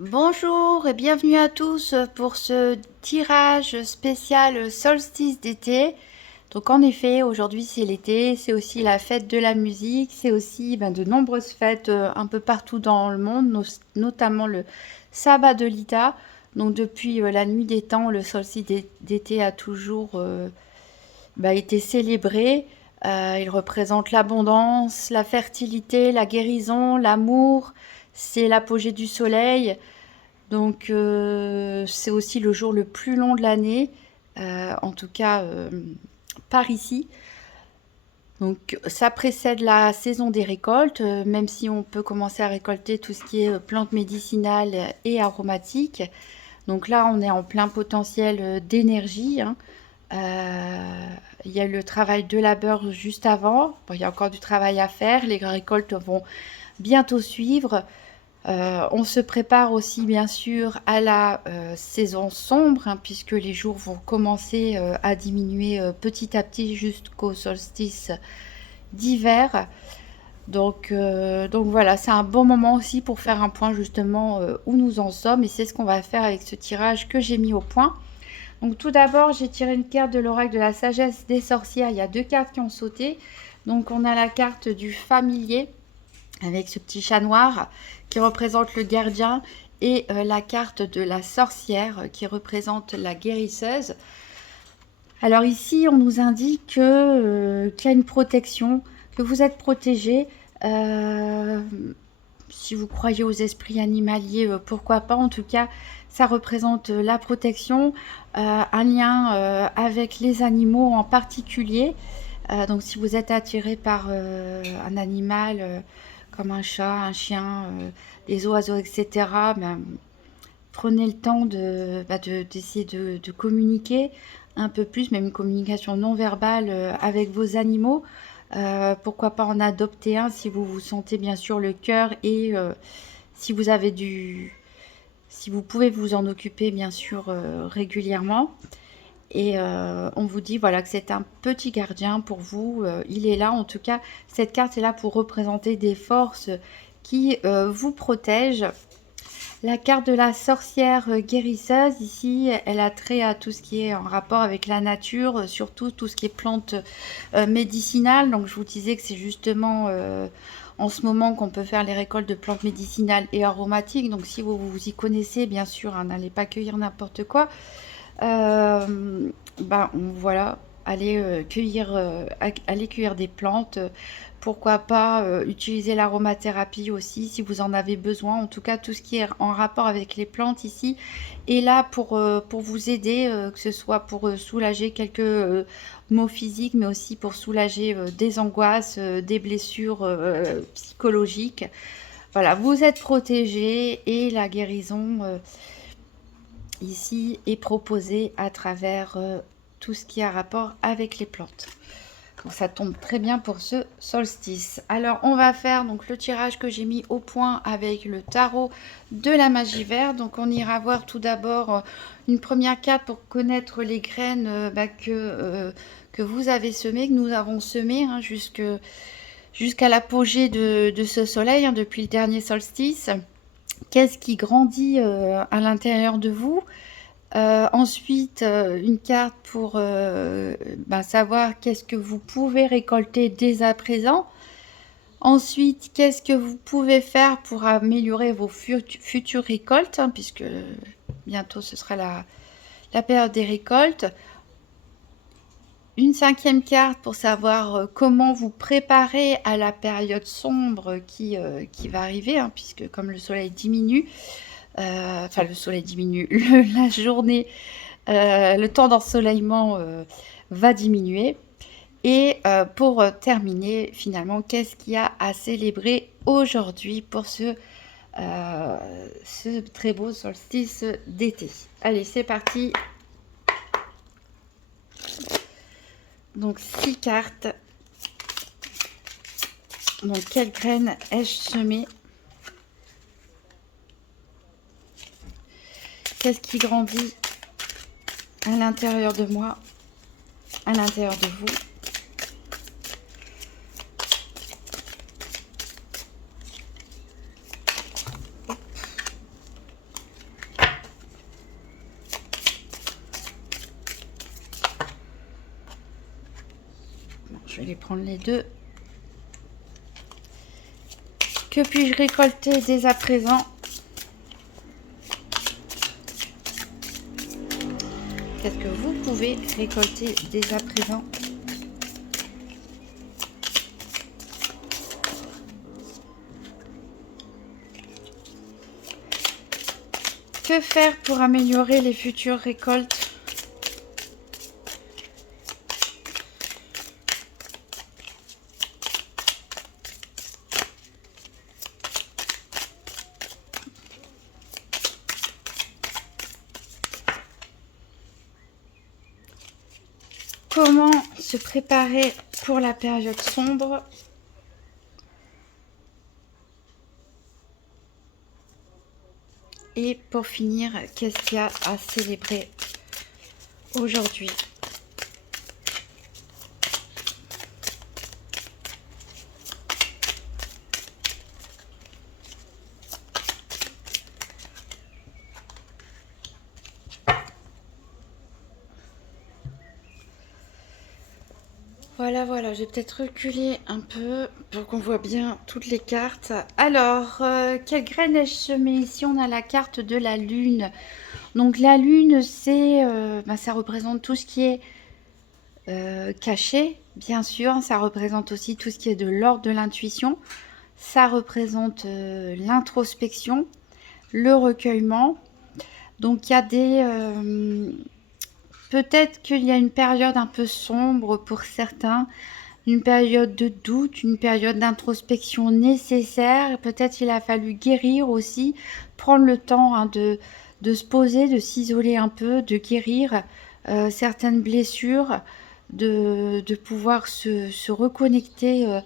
Bonjour et bienvenue à tous pour ce tirage spécial solstice d'été. Donc en effet, aujourd'hui c'est l'été, c'est aussi la fête de la musique, c'est aussi de nombreuses fêtes un peu partout dans le monde, notamment le sabbat de l'Ida. Donc depuis la nuit des temps, le solstice d'été a toujours été célébré. Il représente l'abondance, la fertilité, la guérison, l'amour. C'est l'apogée du soleil. Donc c'est aussi le jour le plus long de l'année, en tout cas par ici. Donc ça précède la saison des récoltes, même si on peut commencer à récolter tout ce qui est plantes médicinales et aromatiques. Donc là, on est en plein potentiel d'énergie, hein. Il y a eu le travail de labeur juste avant. Bon, il y a encore du travail à faire. Les récoltes vont bientôt suivre. On se prépare aussi bien sûr à la saison sombre, hein, puisque les jours vont commencer à diminuer petit à petit jusqu'au solstice d'hiver. Donc voilà, c'est un bon moment aussi pour faire un point justement où nous en sommes, et c'est ce qu'on va faire avec ce tirage que j'ai mis au point. Donc tout d'abord, j'ai tiré une carte de l'oracle de la sagesse des sorcières. Il y a deux cartes qui ont sauté. Donc on a la carte du familier avec ce petit chat noir qui représente le gardien, et la carte de la sorcière qui représente la guérisseuse. Alors ici, on nous indique qu'il y a une protection, que vous êtes protégé. Euh, Si vous croyez aux esprits animaliers, pourquoi pas. En tout cas, ça représente la protection, un lien avec les animaux en particulier. Donc si vous êtes attiré par un animal comme un chat, un chien, des oiseaux, etc., prenez le temps d'essayer de communiquer un peu plus, même une communication non verbale avec vos animaux. Pourquoi pas en adopter un si vous vous sentez bien sûr le cœur, et si vous avez si vous pouvez vous en occuper bien sûr régulièrement. Et on vous dit voilà que c'est un petit gardien pour vous. Il est là, en tout cas, cette carte est là pour représenter des forces qui vous protègent. La carte de la sorcière guérisseuse, ici, elle a trait à tout ce qui est en rapport avec la nature, surtout tout ce qui est plantes médicinales. Donc je vous disais que c'est justement en ce moment qu'on peut faire les récoltes de plantes médicinales et aromatiques. Donc si vous vous y connaissez, bien sûr, hein, n'allez pas cueillir n'importe quoi. Voilà, aller cueillir des plantes. Pourquoi pas utiliser l'aromathérapie aussi si vous en avez besoin. En tout cas, tout ce qui est en rapport avec les plantes ici est là pour vous aider, que ce soit pour soulager quelques maux physiques, mais aussi pour soulager des angoisses, des blessures psychologiques. Voilà, vous êtes protégé, et la guérison ici est proposée à travers tout ce qui a rapport avec les plantes. Donc ça tombe très bien pour ce solstice. Alors on va faire donc le tirage que j'ai mis au point avec le tarot de la magie verte. Donc on ira voir tout d'abord une première carte pour connaître les graines que vous avez semées, que nous avons semées, hein, jusqu'à l'apogée de ce soleil, hein, depuis le dernier solstice. Qu'est-ce qui grandit à l'intérieur de vous? Ensuite, une carte pour savoir qu'est-ce que vous pouvez récolter dès à présent. Ensuite, qu'est-ce que vous pouvez faire pour améliorer vos futures récoltes, hein, puisque bientôt ce sera la période des récoltes. Une cinquième carte pour savoir comment vous préparer à la période sombre qui va arriver, hein, puisque comme le soleil diminue, le soleil diminue, la journée, le temps d'ensoleillement va diminuer. Et pour terminer, finalement, qu'est-ce qu'il y a à célébrer aujourd'hui pour ce très beau solstice d'été? Allez, c'est parti. Donc 6 cartes. Donc quelle graine ai-je semé? Qu'est-ce qui grandit à l'intérieur de moi, à l'intérieur de vous? Je vais les prendre les deux. Que puis-je récolter dès à présent? Qu'est-ce que vous pouvez récolter dès à présent? Que faire pour améliorer les futures récoltes? Comment se préparer pour la période sombre? Et pour finir, qu'est-ce qu'il y a à célébrer aujourd'hui? Voilà, voilà, je vais peut-être reculer un peu pour qu'on voit bien toutes les cartes. Alors, quelle graine ai-je semée? Ici, on a la carte de la lune. Donc, la lune, c'est, ça représente tout ce qui est caché, bien sûr. Ça représente aussi tout ce qui est de l'ordre de l'intuition. Ça représente l'introspection, le recueillement. Donc, il y a des... peut-être qu'il y a une période un peu sombre pour certains, une période de doute, une période d'introspection nécessaire. Peut-être il a fallu guérir aussi, prendre le temps de se poser, de s'isoler un peu, de guérir certaines blessures, de pouvoir se reconnecter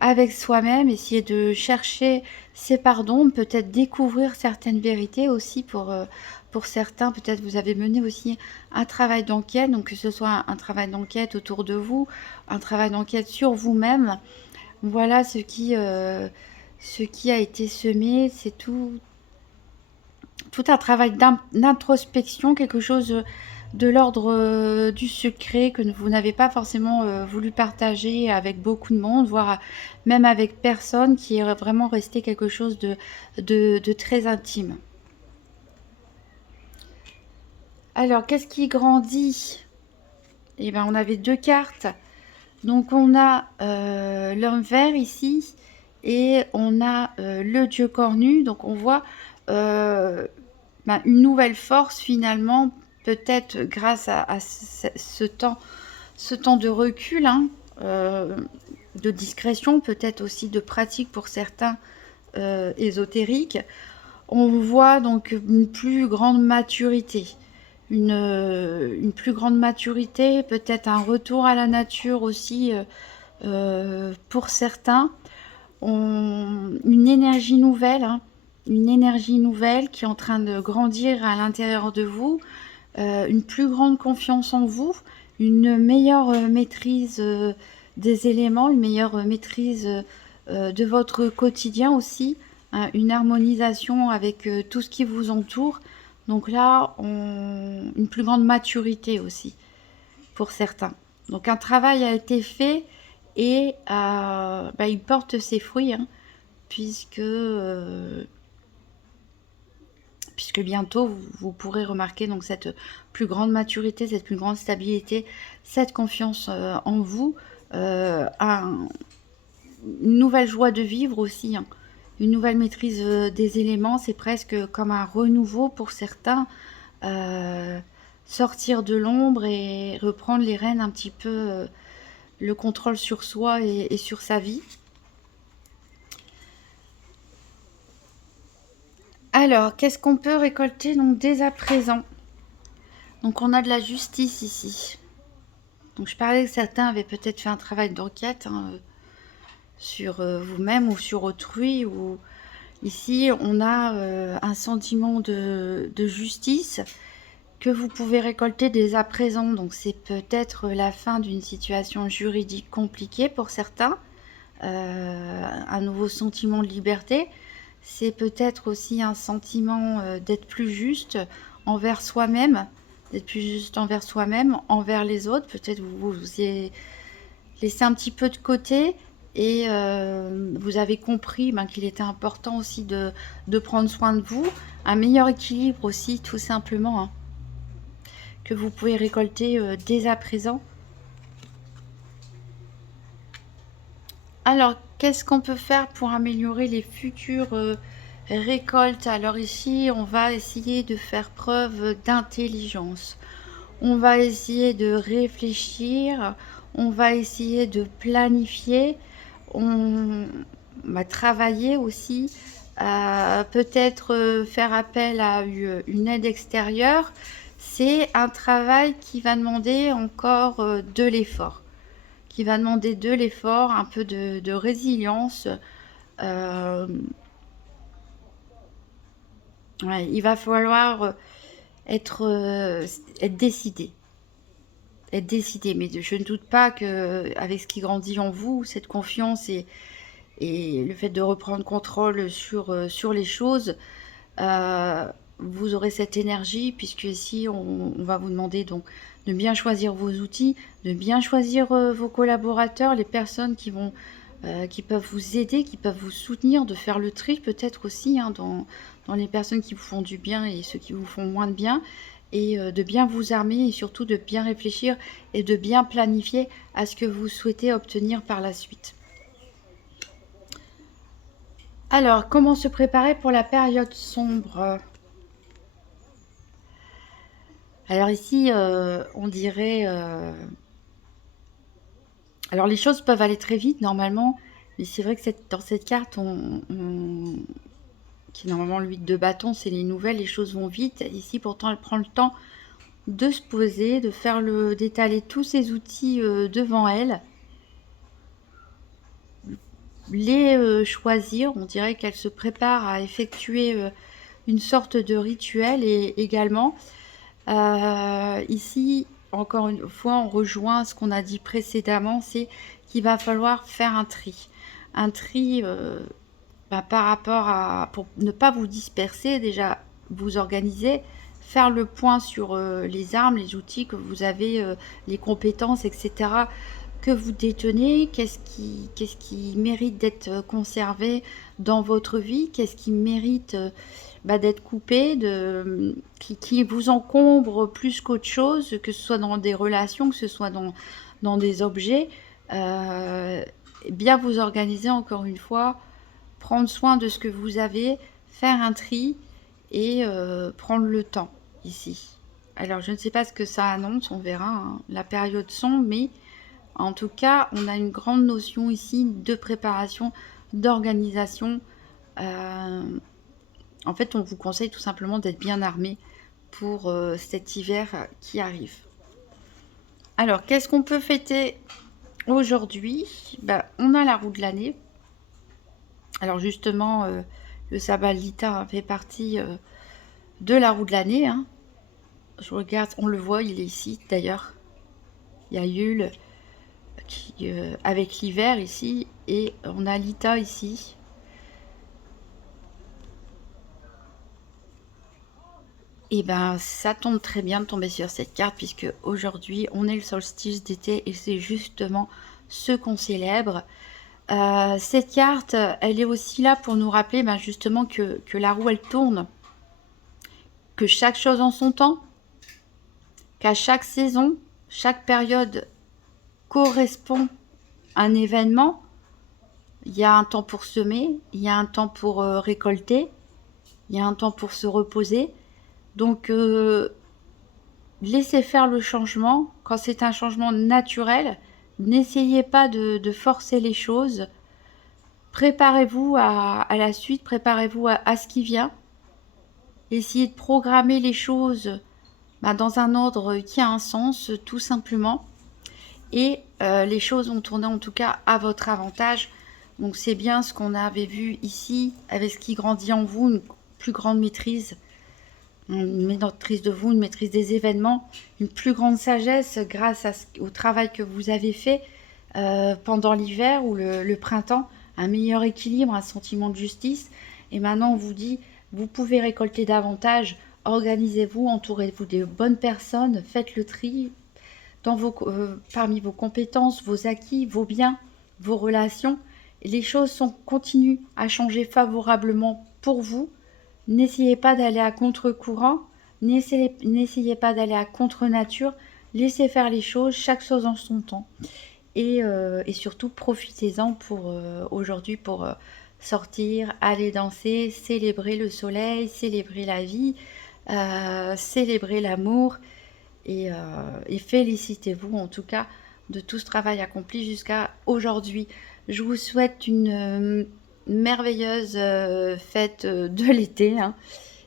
avec soi-même, essayer de chercher ses pardons, peut-être découvrir certaines vérités aussi pour certains. Peut-être vous avez mené aussi un travail d'enquête, donc que ce soit un travail d'enquête autour de vous, un travail d'enquête sur vous-même. Voilà ce qui a été semé, c'est tout un travail d'introspection, quelque chose de l'ordre du secret que vous n'avez pas forcément voulu partager avec beaucoup de monde, voire même avec personne, qui est vraiment resté quelque chose de très intime. Alors, qu'est-ce qui grandit? Eh bien, on avait deux cartes. Donc, on a l'homme vert ici et on a le dieu cornu. Donc, on voit une nouvelle force finalement, peut-être grâce à ce temps de recul, de discrétion, peut-être aussi de pratique pour certains ésotériques. On voit donc une plus grande maturité. Une plus grande maturité, peut-être un retour à la nature aussi pour certains. Une énergie nouvelle, une énergie nouvelle qui est en train de grandir à l'intérieur de vous, une plus grande confiance en vous, une meilleure maîtrise des éléments, une meilleure maîtrise de votre quotidien aussi, une harmonisation avec tout ce qui vous entoure. Donc là, une plus grande maturité aussi pour certains. Donc un travail a été fait et il porte ses fruits, puisque bientôt vous pourrez remarquer donc cette plus grande maturité, cette plus grande stabilité, cette confiance en vous, une nouvelle joie de vivre aussi, une nouvelle maîtrise des éléments. C'est presque comme un renouveau pour certains, sortir de l'ombre et reprendre les rênes un petit peu, le contrôle sur soi et sur sa vie. Alors, qu'est-ce qu'on peut récolter donc dès à présent? Donc, on a de la justice ici. Donc, je parlais que certains avaient peut-être fait un travail d'enquête sur vous-même ou sur autrui. Ou ici, on a un sentiment de justice que vous pouvez récolter dès à présent. Donc, c'est peut-être la fin d'une situation juridique compliquée pour certains. Un nouveau sentiment de liberté. C'est peut-être aussi un sentiment d'être plus juste envers soi-même, envers les autres. Peut-être vous laissé un petit peu de côté et vous avez compris qu'il était important aussi de prendre soin de vous. Un meilleur équilibre aussi, tout simplement, hein, que vous pouvez récolter dès à présent. Alors, qu'est-ce qu'on peut faire pour améliorer les futures récoltes? Alors ici, on va essayer de faire preuve d'intelligence. On va essayer de réfléchir, on va essayer de planifier, on va travailler aussi, peut-être faire appel à une aide extérieure. C'est un travail qui va demander encore de l'effort, un peu de résilience. Ouais, il va falloir être, être décidé. Être décidé, mais je ne doute pas que avec ce qui grandit en vous, cette confiance et le fait de reprendre contrôle sur les choses, vous aurez cette énergie puisque ici on va vous demander donc de bien choisir vos outils, de bien choisir vos collaborateurs, les personnes qui peuvent vous aider, qui peuvent vous soutenir, de faire le tri peut-être aussi hein, dans les personnes qui vous font du bien et ceux qui vous font moins de bien, et de bien vous armer et surtout de bien réfléchir et de bien planifier à ce que vous souhaitez obtenir par la suite. Alors, comment se préparer pour la période sombre? Alors ici, on dirait... Alors les choses peuvent aller très vite normalement, mais c'est vrai que dans cette carte, qui est normalement le 8 de bâton, c'est les nouvelles, les choses vont vite. Ici, pourtant, elle prend le temps de se poser, d'étaler tous ses outils devant elle, les choisir. On dirait qu'elle se prépare à effectuer une sorte de rituel et également ici encore une fois on rejoint ce qu'on a dit précédemment, c'est qu'il va falloir faire un tri par rapport à, pour ne pas vous disperser, déjà vous organiser, faire le point sur les armes, les outils que vous avez, les compétences, etc., que vous détenez, qu'est-ce qui mérite d'être conservé dans votre vie, qu'est-ce qui mérite d'être coupé, qui vous encombre plus qu'autre chose, que ce soit dans des relations, que ce soit dans des objets. Bien vous organiser encore une fois, prendre soin de ce que vous avez, faire un tri et prendre le temps ici. Alors je ne sais pas ce que ça annonce, on verra hein, la période sombre, mais en tout cas on a une grande notion ici de préparation, d'organisation. En fait on vous conseille tout simplement d'être bien armé pour cet hiver qui arrive. Alors qu'est-ce qu'on peut fêter aujourd'hui? On a la roue de l'année. Alors justement, le Sabalita fait partie de la roue de l'année. Hein. Je regarde, on le voit, il est ici d'ailleurs. Il y a Yule avec l'hiver ici et on a Lita ici. Et ça tombe très bien de tomber sur cette carte puisque aujourd'hui on est le solstice d'été et c'est justement ce qu'on célèbre. Cette carte, elle est aussi là pour nous rappeler justement que la roue elle tourne, que chaque chose en son temps, qu'à chaque saison, chaque période correspond à un événement. Il y a un temps pour semer, il y a un temps pour récolter, il y a un temps pour se reposer. Donc laissez faire le changement. Quand c'est un changement naturel, n'essayez pas de forcer les choses. Préparez-vous à la suite, préparez-vous à ce qui vient. Essayez de programmer les choses dans un ordre qui a un sens, tout simplement. Et les choses vont tourner en tout cas à votre avantage. Donc c'est bien ce qu'on avait vu ici, avec ce qui grandit en vous, une plus grande maîtrise, une maîtrise de vous, une maîtrise des événements, une plus grande sagesse grâce au travail que vous avez fait pendant l'hiver ou le printemps, un meilleur équilibre, un sentiment de justice. Et maintenant on vous dit, vous pouvez récolter davantage, organisez-vous, entourez-vous de bonnes personnes, faites le tri, parmi vos compétences, vos acquis, vos biens, vos relations. Les choses continuent à changer favorablement pour vous. N'essayez pas d'aller à contre-courant, n'essayez pas d'aller à contre-nature. Laissez faire les choses, chaque chose en son temps. Et surtout, profitez-en pour aujourd'hui pour sortir, aller danser, célébrer le soleil, célébrer la vie, célébrer l'amour et félicitez-vous en tout cas de tout ce travail accompli jusqu'à aujourd'hui. Je vous souhaite une merveilleuse fête de l'été, hein,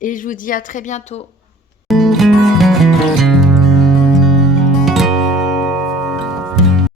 et je vous dis à très bientôt.